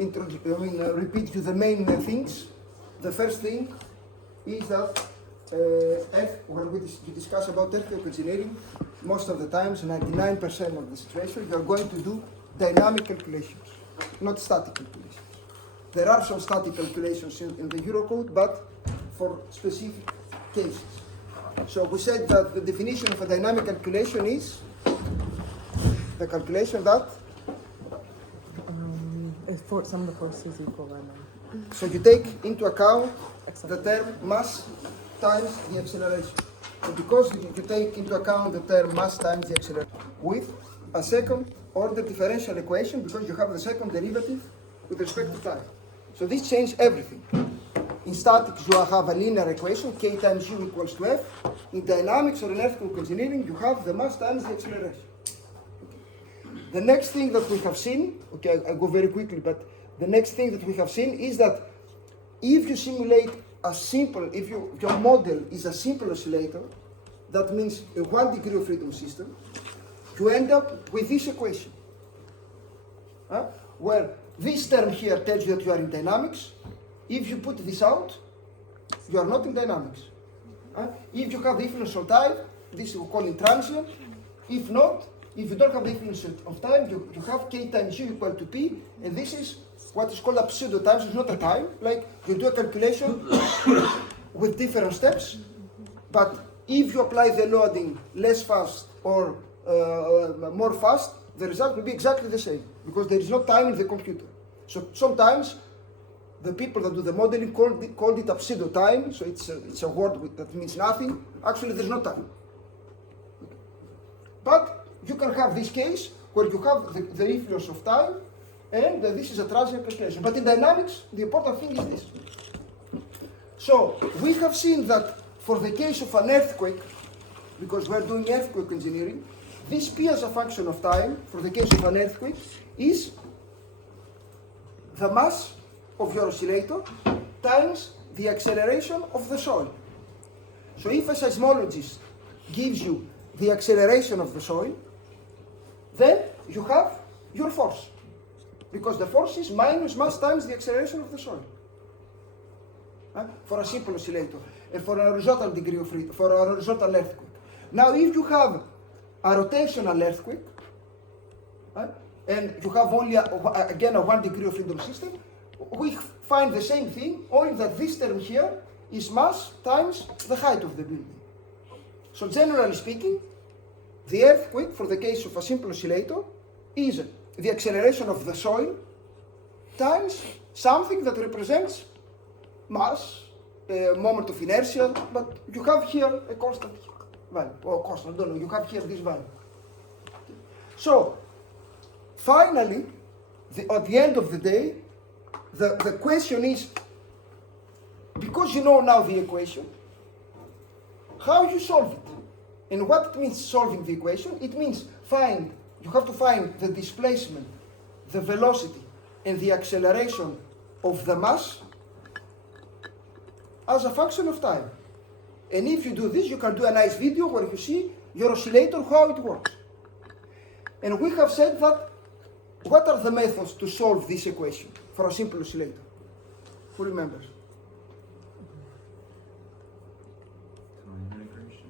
repeat you the main things. The first thing is that when we discuss about earthquake engineering, most of the times, 99% of the situation, you are going to do dynamic calculations, not static calculations. There are some static calculations in the Eurocode, but for specific cases. So we said that the definition of a dynamic calculation is the calculation that if some of the forces equal random. so you take into account the term mass times the acceleration. So because you take into account the term mass times the acceleration with a second order differential equation, because you have the second derivative with respect to time. So this changes everything. In statics you have a linear equation, k times u equals to f. In dynamics or in earthquake engineering you have the mass times the acceleration. The next thing that we have seen, okay, I'll go very quickly, but the next thing that we have seen is that if you simulate a simple, if your model is a simple oscillator, that means a 1 degree of freedom system, you end up with this equation, where this term here tells you that you are in dynamics. If you put this out, you are not in dynamics. If you have the influence of time, this we call it transient. If not, if you don't have the influence of time, you have k times u equal to p, and this is what is called a pseudo time. So it's not a time, like you do a calculation with different steps, but if you apply the loading less fast or more fast, the result will be exactly the same, because there is no time in the computer. So sometimes the people that do the modeling called it a pseudo time, so it's a word that means nothing. Actually, there's no time. But you can have this case where you have the influence of time, and this is a transient calculation. But in dynamics, the important thing is this. So we have seen that for the case of an earthquake, because we're doing earthquake engineering, this p as a function of time, for the case of an earthquake, is the mass of your oscillator times the acceleration of the soil. So if a seismologist gives you the acceleration of the soil, then you have your force, because the force is minus mass times the acceleration of the soil. For a simple oscillator, and for a horizontal degree of freedom, for a horizontal earthquake. Now, if you have a rotational earthquake, and you have only again a 1 degree of freedom system, we find the same thing, only that this term here is mass times the height of the building. So generally speaking, the earthquake, for the case of a simple oscillator, is the acceleration of the soil times something that represents mass, moment of inertia, but you have here a constant value, or constant, I don't know, you have here this value. So, finally, at the end of the day, the question is, because you know now the equation, how you solve it? And what it means solving the equation? It means you have to find the displacement, the velocity, and the acceleration of the mass as a function of time. And if you do this, you can do a nice video where you see your oscillator, how it works. And we have said that, what are the methods to solve this equation for a simple oscillator? Who remembers? Time integration?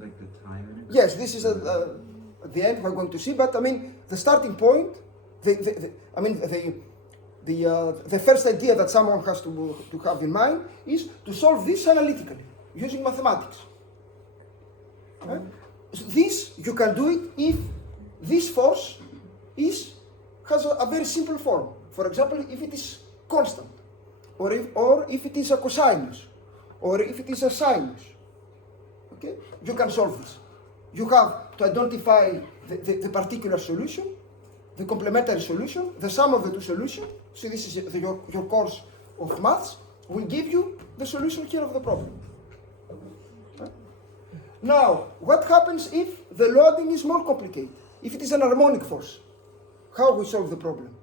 Like the time integration? Yes, this is at the end we're going to see, but I mean, the starting point, the first idea that someone has to have in mind is to solve this analytically, using mathematics. So this, you can do it if this force has a very simple form. For example, if it is constant, or if it is a cosinus, or if it is a sinus. Okay? You can solve this. You have to identify the particular solution, the complementary solution, the sum of the two solutions. So this is your course of maths will give you the solution here of the problem. Now, what happens if the loading is more complicated? If it is an harmonic force, how we solve the problem?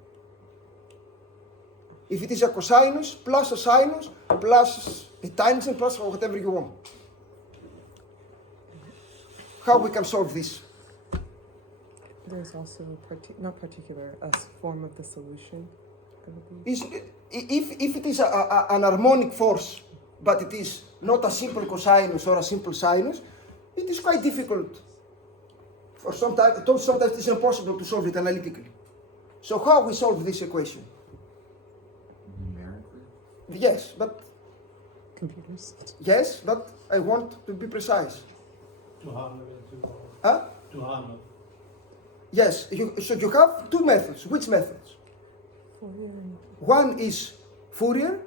If it is a cosinus plus a sinus plus a tangent plus whatever you want, how we can solve this? There's also not particular a form of the solution going to be? is if it is an harmonic force, but it is not a simple cosinus or a simple sinus, it is quite difficult. For sometimes it's impossible to solve it analytically. So how we solve this equation? Numerically? Yes, but Computers. I want to be precise. 200 Huh? 200. Yes, so you have two methods. Which methods? Fourier and One is Fourier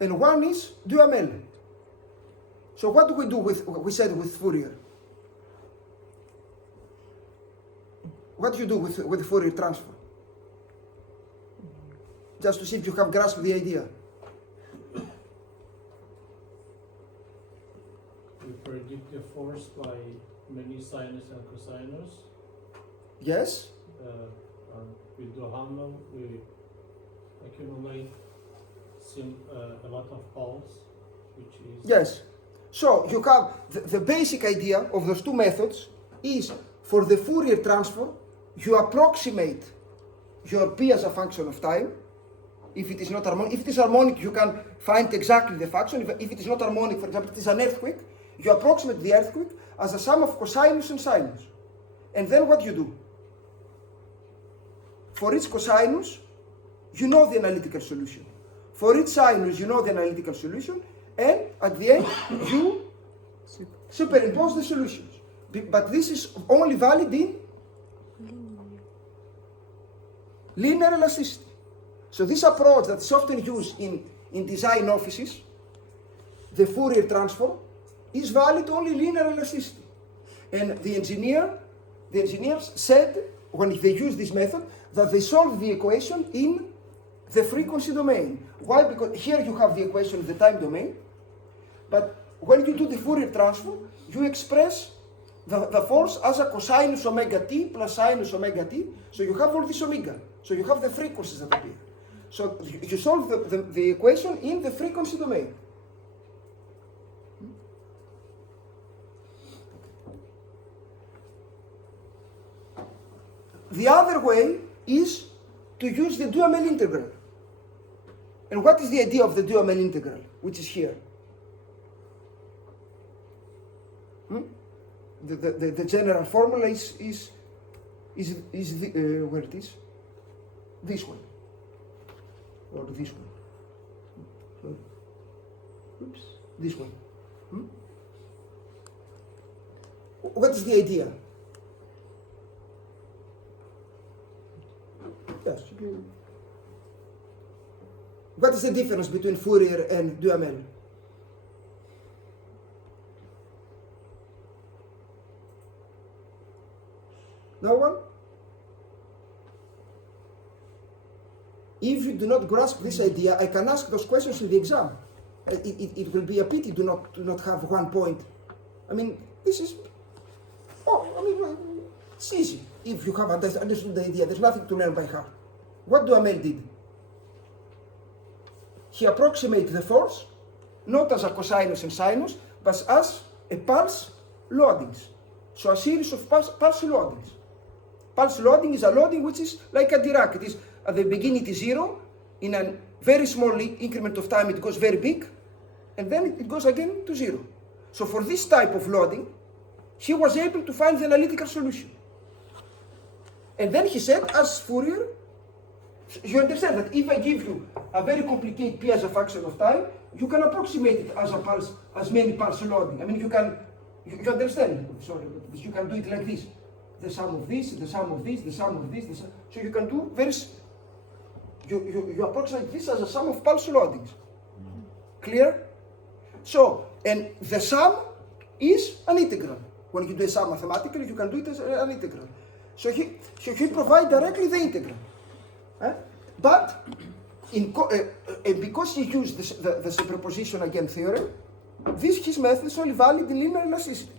and one is Duhamel. So what do we do with, we said with Fourier? What do you do with Fourier transform? Just to see if you have grasped the idea. We predict the force by many sinus and cosinus. Yes? And with Duhamel, we accumulate a lot of poles, which is Yes. So you have the basic idea of those two methods is for the Fourier transform, you approximate your P as a function of time. If it is not harmonic, if it is harmonic, you can find exactly the function. If it is not harmonic, for example, it is an earthquake, you approximate the earthquake as a sum of cosinus and sinus. And then what you do? For each cosinus, you know the analytical solution. For each sinus, you know the analytical solution. And at the end, you superimpose the solutions. But this is only valid in linear elasticity. So this approach that's often used in design offices, the Fourier transform, is valid only in linear elasticity. And the engineers said, when they used this method, that they solved the equation in the frequency domain. Why? Because here you have the equation in the time domain, but when you do the Fourier transform, you express the force as a cosinus omega t plus sinus omega t, so you have all this omega, so you have the frequencies that appear. So you solve the equation in the frequency domain. The other way is to use the Duhamel integral. And what is the idea of the Duhamel integral, which is here? The general formula is where it is? This one. Or this one. Oops, this one. What is the idea? Yes. What is the difference between Fourier and Duhamel? No one? If you do not grasp this idea, I can ask those questions in the exam. It will be a pity to not have 1 point. I mean, this is, it's easy. If you have understood the idea, there's nothing to learn by heart. What Duhamel did? He approximated the force, not as a cosinus and sinus, but as a pulse loadings. So a series of pulse loadings. Pulse loading is a loading which is like a Dirac. It is at the beginning it is 0, in a very small increment of time it goes very big, and then it goes again to 0. So for this type of loading, he was able to find the analytical solution. And then he said, as Fourier, you understand that if I give you a very complicated P as a function of time, you can approximate it as a pulse, as many pulse loading. I mean, you understand, sorry, but you can do it like this. The sum of this, the sum of this, the sum of this, so you can do you approximate this as a sum of pulse loadings. Clear? So, and the sum is an integral. When you do a sum mathematically, you can do it as an integral. So he provides directly the integral. But because he used the superposition again theorem, his method is only valid in linear elasticity,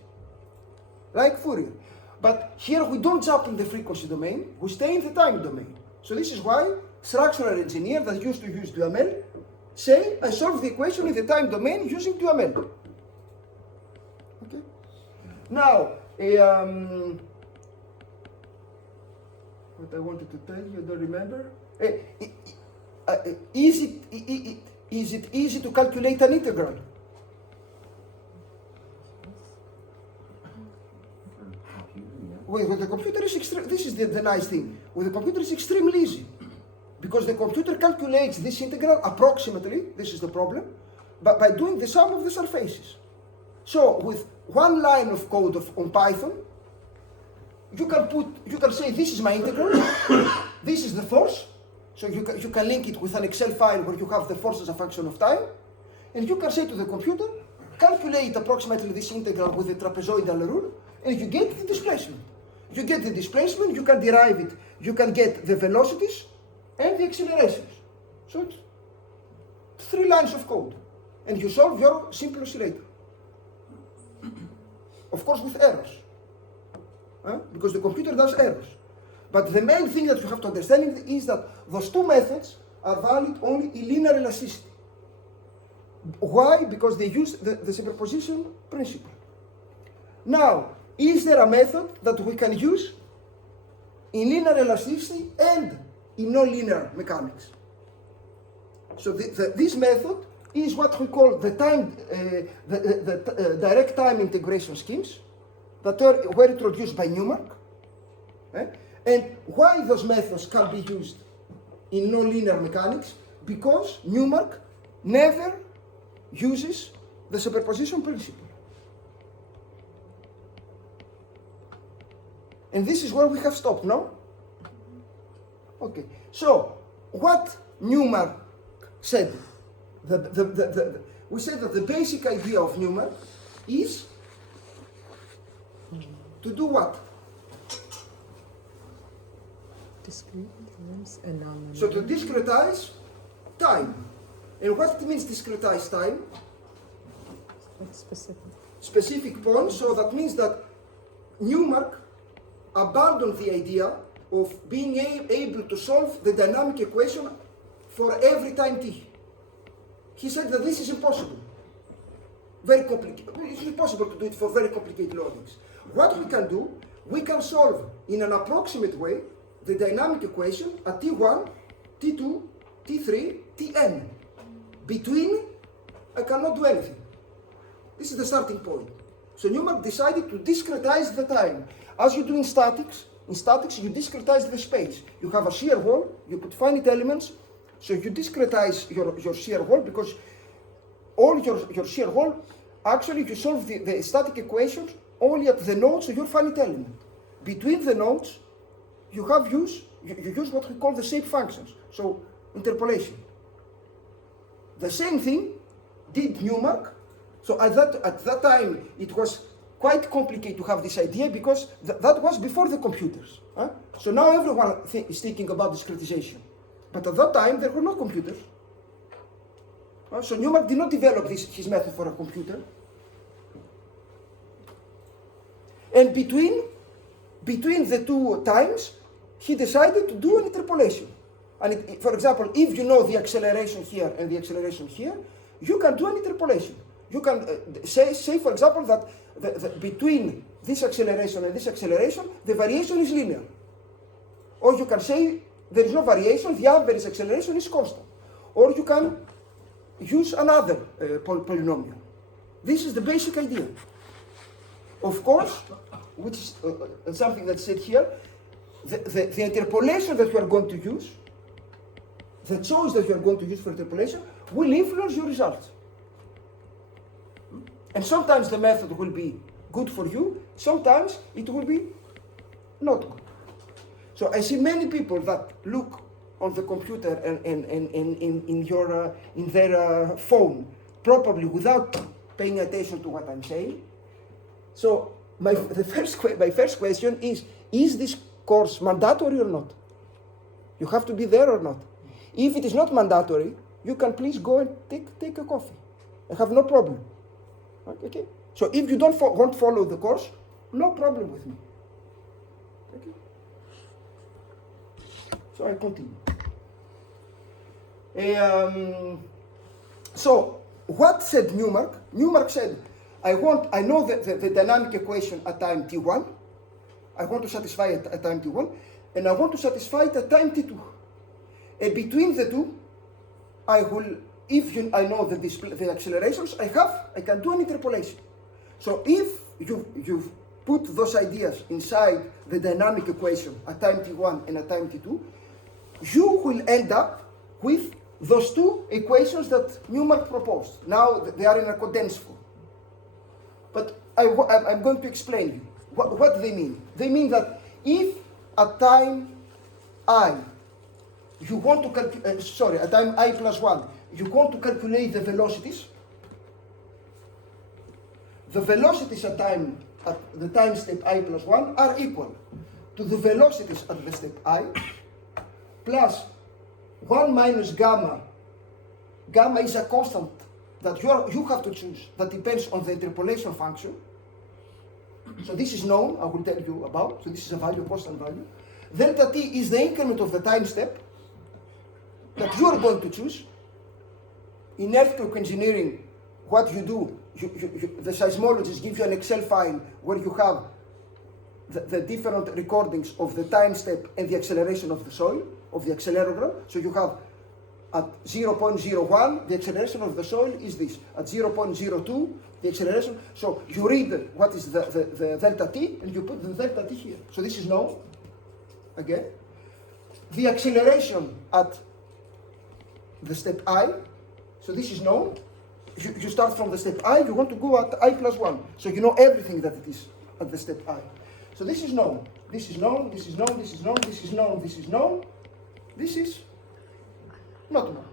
like Fourier. But here we don't jump in the frequency domain, we stay in the time domain. So this is why structural engineers that used to use Duhamel say, I solve the equation in the time domain using Duhamel. Okay? Now, what I wanted to tell you, I don't remember. is it easy to calculate an integral? With the computer is this is the nice thing. With the computer it's extremely easy. Because the computer calculates this integral approximately, this is the problem, but by doing the sum of the surfaces. So with one line of code on Python, you can say this is my integral, this is the force, so you can link it with an Excel file where you have the force as a function of time, and you can say to the computer, calculate approximately this integral with the trapezoidal rule, and you get the displacement. You get the displacement, you can derive it, you can get the velocities and the accelerations. So it's 3 lines of code, and you solve your simple oscillator. Of course with errors, because the computer does errors. But the main thing that you have to understand is that those 2 methods are valid only in linear elasticity. Why? Because they use the superposition principle. Now, is there a method that we can use in linear elasticity and in nonlinear mechanics? So this method is what we call the direct time integration schemes that were introduced by Newmark. And why those methods can be used in nonlinear mechanics? Because Newmark never uses the superposition principle. And this is where we have stopped, no? Okay, so what Newmark said, we said that the basic idea of Newmark is to do what? Discrete times and non-linear. So to discretize time. And what means discretize time? Like specific. Specific points, so that means that Newmark abandoned the idea of being able to solve the dynamic equation for every time t. He said that this is impossible. Very complicated. It's impossible to do it for very complicated logics. What we can do, we can solve in an approximate way the dynamic equation at t1, t2, t3, tn. Between, I cannot do anything. This is the starting point. So Newmark decided to discretize the time. As you do in statics you discretize the space. You have a shear wall, you put finite elements, so you discretize your shear wall because all your shear wall, actually you solve the static equations only at the nodes of your finite element. Between the nodes, you use what we call the shape functions, so interpolation. The same thing did Newmark. So at that time, it was quite complicated to have this idea because that was before the computers. So now everyone is thinking about discretization. But at that time, there were no computers. So Newmark did not develop his method for a computer. And between the 2 times, he decided to do an interpolation. And for example, if you know the acceleration here and the acceleration here, you can do an interpolation. You can say, for example, that between this acceleration and this acceleration, the variation is linear. Or you can say there is no variation, the average acceleration is constant. Or you can use another polynomial. This is the basic idea. Of course, which is something that's said here, the interpolation that you are going to use, the choice that you are going to use for interpolation, will influence your results. And sometimes the method will be good for you, sometimes it will be not good. So I see many people that look on the computer and in their phone, probably without paying attention to what I'm saying. So my first question is this course mandatory or not? You have to be there or not? If it is not mandatory, you can please go and take a coffee. I have no problem. Okay? So if you won't follow the course, no problem with me. Okay? So I continue. So what said Newmark? Newmark said, I know the dynamic equation at time t1. I want to satisfy it at time t1, and I want to satisfy it at time t2. And between the two, I will, I know the accelerations I can do an interpolation. So if you've put those ideas inside the dynamic equation at time t1 and at time t2, you will end up with those two equations that Newmark proposed. Now they are in a condensed form. But I'm going to explain you what they mean. They mean that if at time I, you want to calculate, at time I plus 1, you want to calculate the velocities at the time step I plus 1 are equal to the velocities at the step I plus 1 minus gamma. Gamma is a constant that you have to choose that depends on the interpolation function. So this is known, I will tell you about. So this is a value, constant value. Delta t is the increment of the time step that you are going to choose. In earthquake engineering, what you do, the seismologists give you an Excel file where you have the different recordings of the time step and the acceleration of the soil, of the accelerogram. So you have at 0.01, the acceleration of the soil is this. At 0.02, the acceleration. So you read what is the delta t, and you put the delta t here. So this is known, again. The acceleration at the step I, so this is known. You start from the step I, you want to go at I plus 1. So you know everything that it is at the step I. So this is known. This is known, this is known, this is known, this is known, this is known. This is not known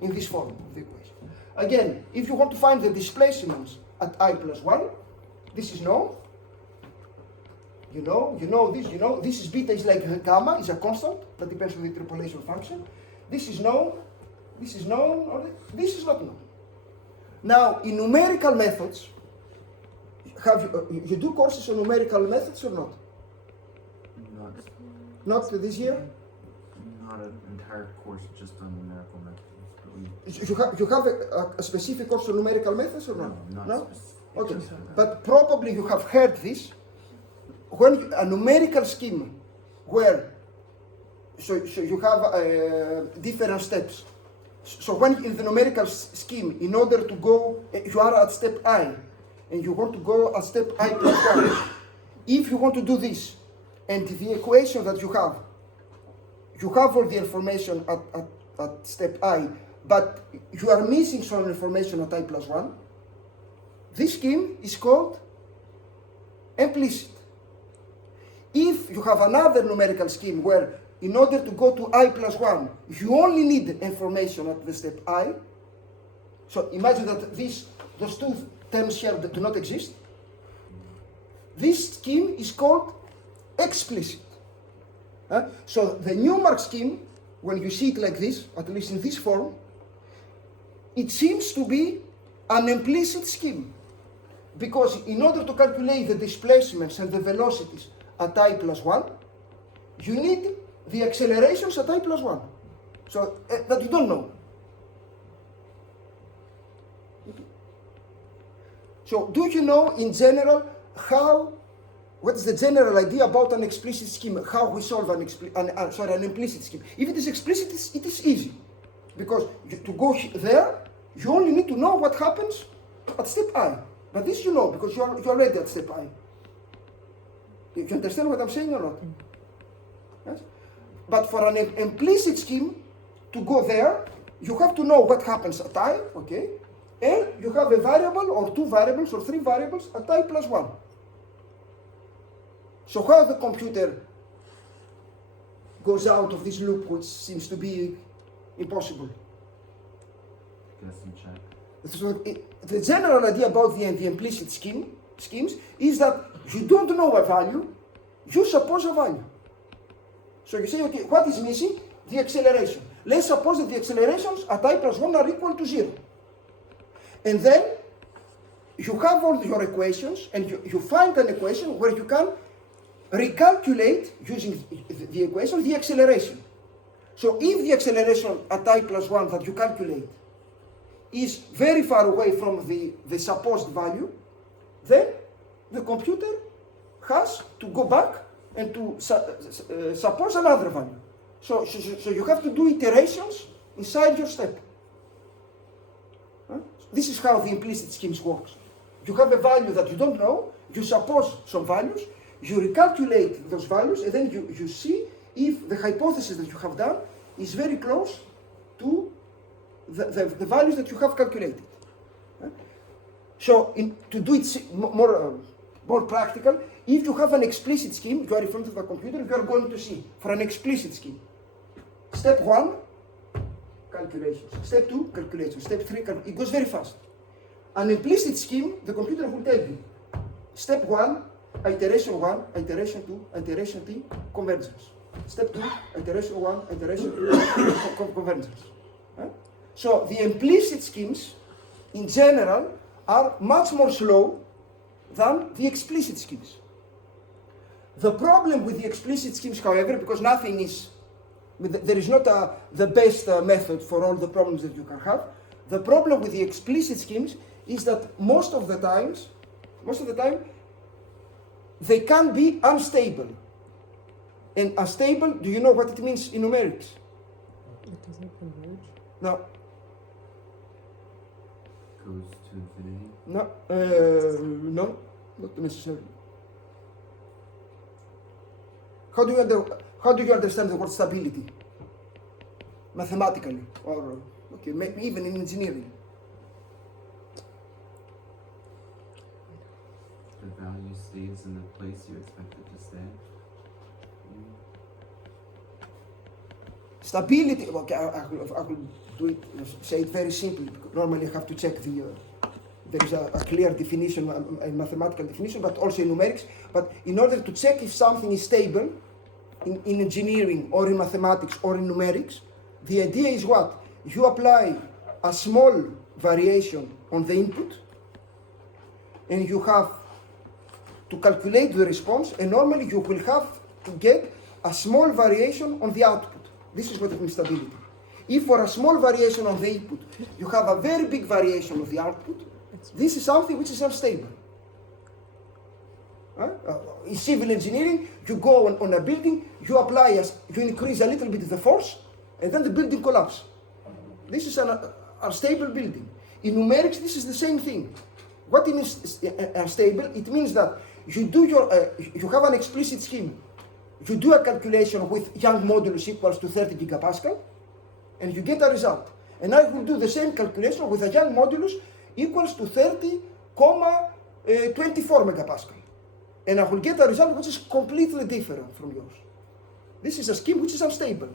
in this form of the equation. Again, if you want to find the displacements at I plus 1, this is known. You know this is beta is like gamma, is a constant that depends on the interpolation function. This is known, or this is not known. Now, in numerical methods, you do courses on numerical methods or not? Not this year? Not an entire course just on numerical methods. You have a specific course on numerical methods or not? No? Okay, but probably you have heard this. When a numerical scheme where, so you have different steps. So when in the numerical scheme, in order to go, you are at step I, and you want to go at step I plus 1. If you want to do this, and the equation that you have all the information at step I, but you are missing some information at I plus 1, this scheme is called implicit. If you have another numerical scheme where in order to go to I plus 1, you only need information at the step I. So imagine that those two terms here that do not exist. This scheme is called explicit. So the Newmark scheme, when you see it like this, at least in this form, it seems to be an implicit scheme. Because in order to calculate the displacements and the velocities at I plus 1, you need the accelerations at I plus 1. So that you don't know. So do you know in general what is the general idea about an explicit scheme? How we solve an implicit scheme? If it is explicit, it is easy. Because to go there, you only need to know what happens at step I. But this you know, because you're already at step I. You understand what I'm saying or not? Yes? But for an implicit scheme, to go there, you have to know what happens at I, okay? And you have a variable or two variables or three variables at I plus 1. So how the computer goes out of this loop, which seems to be impossible? Guess and check. So the general idea about the implicit schemes is that you don't know a value, you suppose a value. So you say, okay, what is missing? The acceleration. Let's suppose that the accelerations at I plus 1 are equal to 0. And then you have all your equations, and you find an equation where you can recalculate, using the equation, the acceleration. So if the acceleration at I plus 1 that you calculate is very far away from the supposed value, then the computer has to go back and to suppose another value. So you have to do iterations inside your step. Huh? This is how the implicit schemes works. You have a value that you don't know, you suppose some values, you recalculate those values, and then you see if the hypothesis that you have done is very close to the values that you have calculated. So to do it more practical, if you have an explicit scheme, you are in front of a computer, you are going to see for an explicit scheme. Step 1, calculations. Step 2, calculations. Step 3, it goes very fast. An implicit scheme, the computer will tell you. Step 1, iteration 1, iteration 2, iteration 3, convergence. Step 2, iteration 1, iteration 2, convergence. So the implicit schemes, in general, are much more slow than the explicit schemes. The problem with the explicit schemes, however, because nothing is, there is not the best method for all the problems that you can have. The problem with the explicit schemes is that most of the time, they can be unstable. And unstable, do you know what it means in numerics? It doesn't converge. No. Goes to infinity. No, not necessarily. How do you understand the word stability? Mathematically, or okay, maybe even in engineering. The value stays in the place you expect it to stay. Stability. Okay, I will do it. Say it very simply. Because normally, I have to check the. There is a clear definition, a mathematical definition, but also in numerics. But in order to check if something is stable in engineering or in mathematics or in numerics, the idea is what? You apply a small variation on the input, and you have to calculate the response, and normally you will have to get a small variation on the output. This is what it means stability. If for a small variation on the input, you have a very big variation of the output, this is something which is unstable. In civil engineering, you go on a building, you increase a little bit the force, and then the building collapses. This is a stable building. In numerics, this is the same thing. What it means unstable? It means that you have an explicit scheme. You do a calculation with Young modulus equals to 30 gigapascal, and you get a result. And I will do the same calculation with a Young modulus equals to 30,24 megapascal. And I will get a result which is completely different from yours. This is a scheme which is unstable,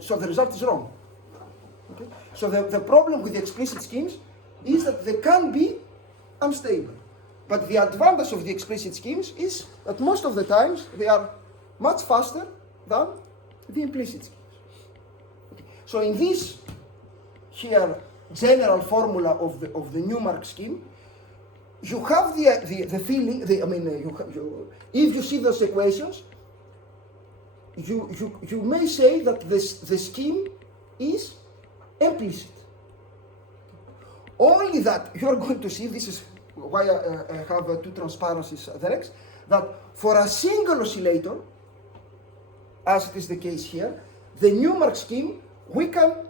so the result is wrong. Okay? So the problem with the explicit schemes is that they can be unstable. But the advantage of the explicit schemes is that most of the times they are much faster than the implicit schemes. Okay. So in this here general formula of the Newmark scheme, you have the feeling. If you see those equations, you may say that the scheme is implicit. Only that you are going to see. This is why I have two transparencies there. That for a single oscillator, as it is the case here, the Newmark scheme, we can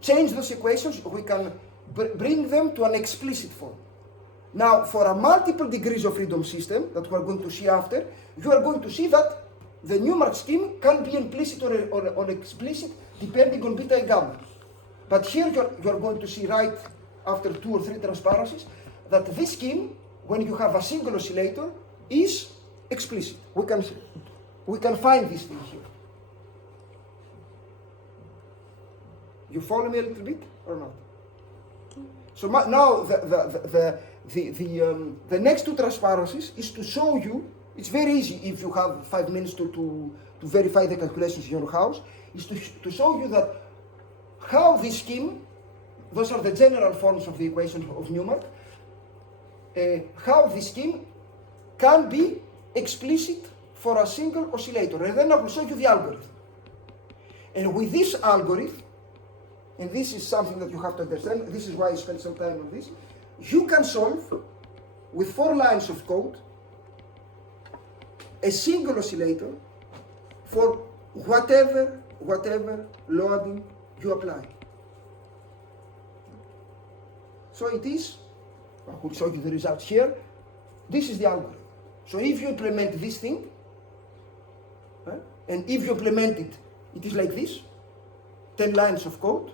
change those equations, we can bring them to an explicit form. Now, for a multiple degrees of freedom system that we are going to see after, you are going to see that the Newmark scheme can be implicit or explicit depending on beta and gamma. But here you are going to see right after 2 or 3 transparencies that this scheme, when you have a single oscillator, is explicit. We can find this thing here. You follow me a little bit or not? So now the next 2 transparencies is to show you. It's very easy if you have 5 minutes to verify the calculations in your house. Is to show you that how this scheme, those are the general forms of the equation of Newmark, how this scheme can be explicit for a single oscillator. And then I will show you the algorithm. And with this algorithm, and this is something that you have to understand, this is why I spent some time on this, you can solve with 4 lines of code a single oscillator for whatever loading you apply. So it is, I will show you the results here. This is the algorithm. So if you implement this thing, and if you implement it, it is like this, 10 lines of code,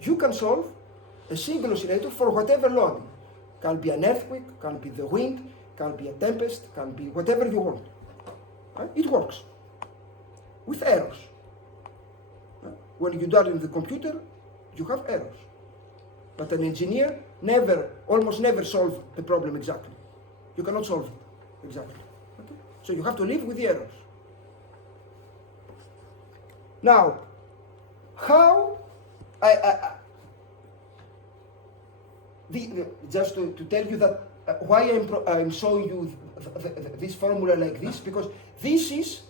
you can solve a single oscillator for whatever loading. Can be an earthquake, can be the wind, can be a tempest, can be whatever you want. It works with errors. When you do it in the computer, you have errors. But an engineer almost never solves the problem exactly. You cannot solve it exactly. Okay? So you have to live with the errors. Now, how just to tell you that why I'm showing you this formula like this, because this is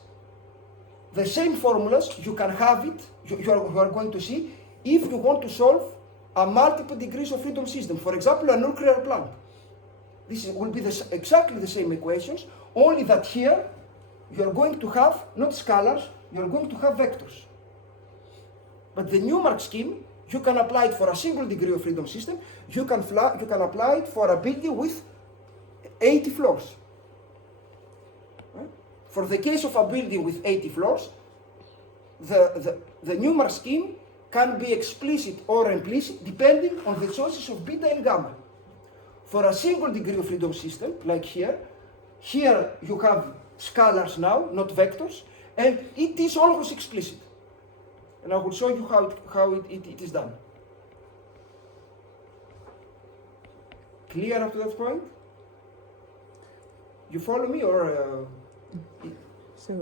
the same formulas, you can have it, you are going to see, if you want to solve a multiple degrees of freedom system. For example, a nuclear plant. This will be exactly the same equations, only that here you are going to have not scalars, you are going to have vectors. But the Newmark scheme, you can apply it for a single degree of freedom system, you can apply it for a building with 80 floors. Right? For the case of a building with 80 floors, the Newmark scheme can be explicit or implicit depending on the choices of beta and gamma. For a single degree of freedom system, like here you have scalars now, not vectors, and it is always explicit. And I will show you how it is done. Clear up to that point? You follow me or?